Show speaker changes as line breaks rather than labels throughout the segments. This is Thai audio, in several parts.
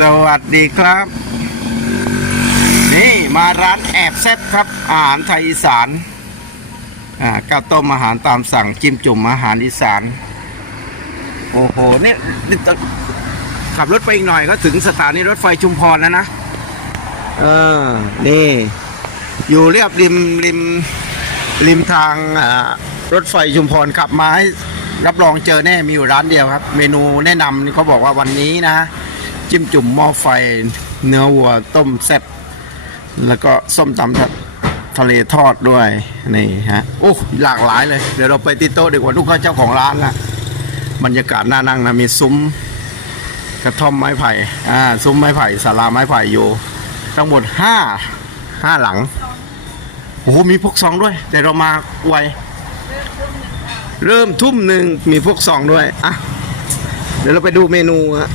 สวัสดีครับ นี่มาร้านแอบแซ่บครับ อาหารไทยอีสานอ่าข้าวต้มอาหารตามสั่งจิ้มจุ่มอาหารอีสาน โอ้โหเนี่ยขับรถไปอีกหน่อยก็ถึงสถานีรถไฟชุมพรแล้วนะเออนี่ อยู่เรียบริมริมริมทางอ่ารถไฟชุมพรขับมาให้รับรองเจอแน่มีอยู่ร้านเดียวครับ เมนูแนะนำเขาบอกว่าวันนี้นะ จิ้มจุ่มหม้อไฟ เนื้อวัวต้มแซ่บแล้วก็ส้มตำทะทะเลทอดด้วยนี่ฮะโอ้หลากหลายเลยเดี๋ยวเราไปที่โต๊ะดีกว่าลูกค้าเจ้าของร้านละบรรยากาศน่านั่งนะมีซุ้มกระท่อมไม้ไผ่อ่าซุ้มไม้ไผ่ศาลาไม้ไผ่อยู่ ทั้งหมดห้าห้าหลังโอ้โหมีพวกซองด้วย แต่เรามาไวเริ่มทุ่มหนึ่งมีพวกซองด้วยอะเดี๋ยวเราไปดูเมนูฮะ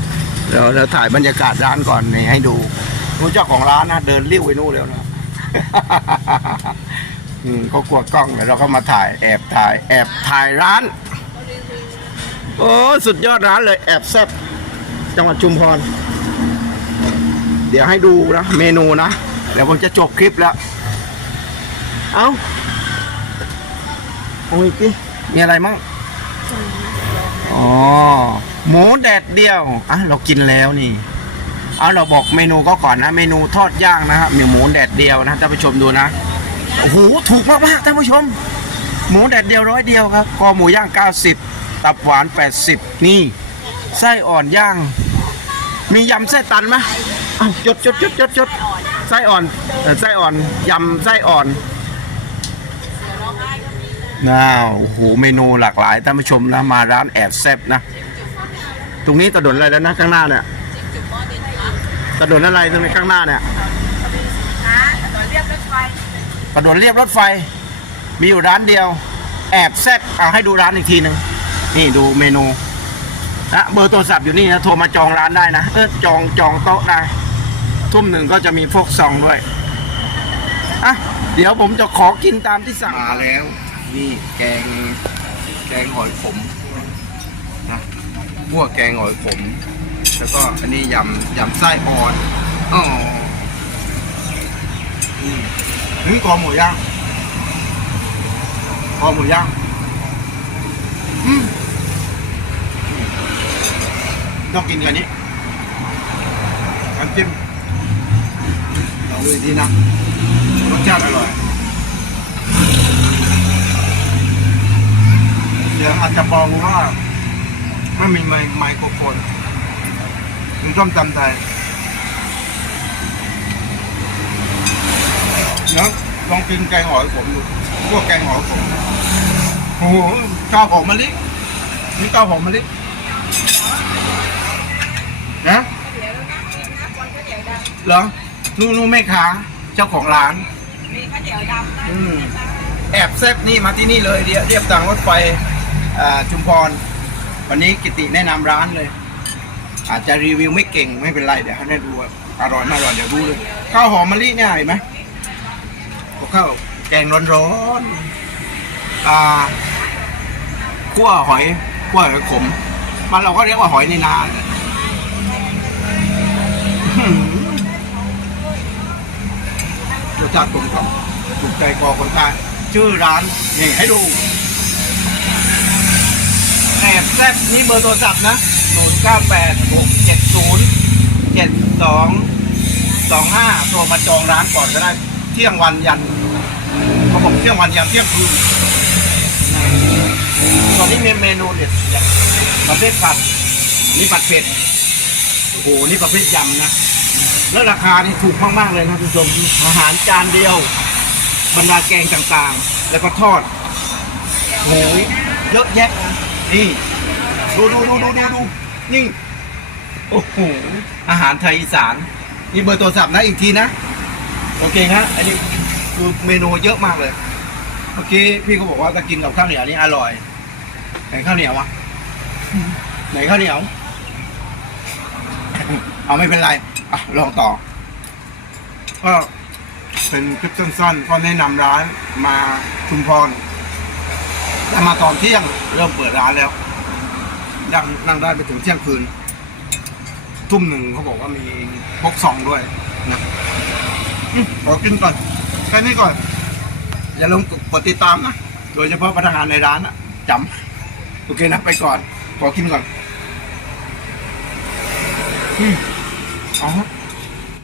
เดี๋ยวเราถ่ายบรรยากาศร้านก่อนนี่ให้ดูรู้เจ้าของร้านนะเดินเลี้ยวไปนู่นแล้วนะอืมเขากลัวกล้องเดี๋ยเราก็มาถ่ายแอบถ่ายแอบถ่ายร้าน โอ้สุดยอดร้านเลยแอบแซ่บจังหวัดชุมพร เดี๋ยวให้ดูนะเมนูนะ เดี๋ยวผมจะจบคลิปแล้ว เอา้าโอ้ยพี่มีอะไรมั่งอ๋อ หมูแดดเดียวอะเรากินแล้วนี่เอาเราบอกเมนูก็ก่อนนะ เมนูทอดย่างนะครับมีหมูแดดเดียวนะท่านผู้ชมดูนะโอ้โหถูกมากๆท่านผู้ชม หมูแดดเดียวร้อยเดียวครับคอหมูย่าง 90 ตับหวาน 80 นี่ไส้อ่อนย่าง มียำไส้ตันไหมอ้าวจดจดจดจดจดไส้อ่อนไส้อ่อนยำไส้อ่อนน้าวโอ้โหเมนูหลากหลายท่านผู้ชมนะมาร้านแอบแซบนะ ตรงนี้ถนนอะไรแล้วนะข้างหน้าเนี่ยถนนอะไรตรงนี้ข้างหน้าเนี่ยถนนเรียบรถไฟ มีอยู่ร้านเดียว แอบแซบเอาให้ดูร้านอีกทีหนึ่งนี่ดูเมนูนะเบอร์โทรศัพท์อยู่นี่นะโทรมาจองร้านได้นะเออจองจองโต๊ะได้ทุ่มหนึ่งก็จะมีพวกซองด้วยอะเดี๋ยวผมจะขอกินตามที่สั่งมาแล้ว นี่แกงแกงหอยขมนะ พวกแกงหอยขม แล้วก็อันนี้ยำยำไส้อ่อนอ๋อนี่คอหมูย่างคอหมูย่างอืมต้องกินกันนี้น้ำจิ้มเอาดูดีนะรสชาติอร่อยเดี๋ยวอาจจะบอกว่า ไม่มีไมโครโฟนมันต้มตำไทยเนาะลองกินแกงหอยผมดูพวกแกงหอยผมโอ้โหข้าวหอมมะลินี่ข้าวหอมมะลินะเหรอนู่นนู่นแม่ค้าเจ้าของร้าน
มีข้าวเหนียวดำ
แอบแซบนี่มาที่นี่เลยเรียเรียบทางรถไฟอ่าชุมพร วันนี้กิติแนะนำร้านเลย อาจจะรีวิวไม่เก่งไม่เป็นไรเดี๋ยวให้ได้ดูอร่อยม่อร่อยเดี๋ยวดูเลยข้าวหอมมะลิเนี่ยเห็นไหมพวกข้าวแกงร้อนๆอ่าคั่วหอยคั่วหอยขมมันเราก็เรียกว่าหอยในนาเนี่ยอื้อหือรสชาติกลมกล่อมถูกใจคอคนใต้ชื่อร้านนี่ให้ดู บแซบนี่เบอร์โทรศัพท์นะ0 9 8 6 7 0 7 2 2 5โทรมาจองร้านก่อนก็ได้ เที่ยงวันยันเขาบอกเที่ยงวันยันเที่ยงคืนตอนนี้มีเมนูเด็ดอย่างประเภทผัดนี่ผัดเผ็ดโอ้โหนี่ประเภทยำนะ แล้วราคานี่ถูกมากๆเลยนะคุณผู้ชมอาหารจานเดียว บรรดาแกงต่างๆ แล้วก็ทอดโอ้ยเยอะแยะนะ นี่ดูดูดูดูดูดูนี่โอ้โหอาหารไทยอีสานนี่เบอร์โทรศัพท์นะอีกทีนะโอเคฮะอันนี้คือเมนูเยอะมากเลยเมื่อกี้พี่เขาบอกว่าจะกินกับข้าวเหนียวนี่อร่อยไหนข้าวเหนียววะไหนข้าวเหนียว เอาไม่เป็นไรอะลองต่อ ก็เป็นคลิปสั้นๆก็แนะนำร้านมาชุมพร แต่มาตอนเที่ยงเริ่มเปิดร้านแล้วนั่งนั่งได้ไปถึงเที่ยงคืน
ทุ่มหนึ่งเขาบอกว่ามีพกซองด้วยนะขอกินก่อนแค่นี้ก่อน
อย่าลืมกดติดตามนะ โดยเฉพาะพนักงานในร้านนะจำโอเคนะไปก่อน ขอกินก่อน อืมอ๋อ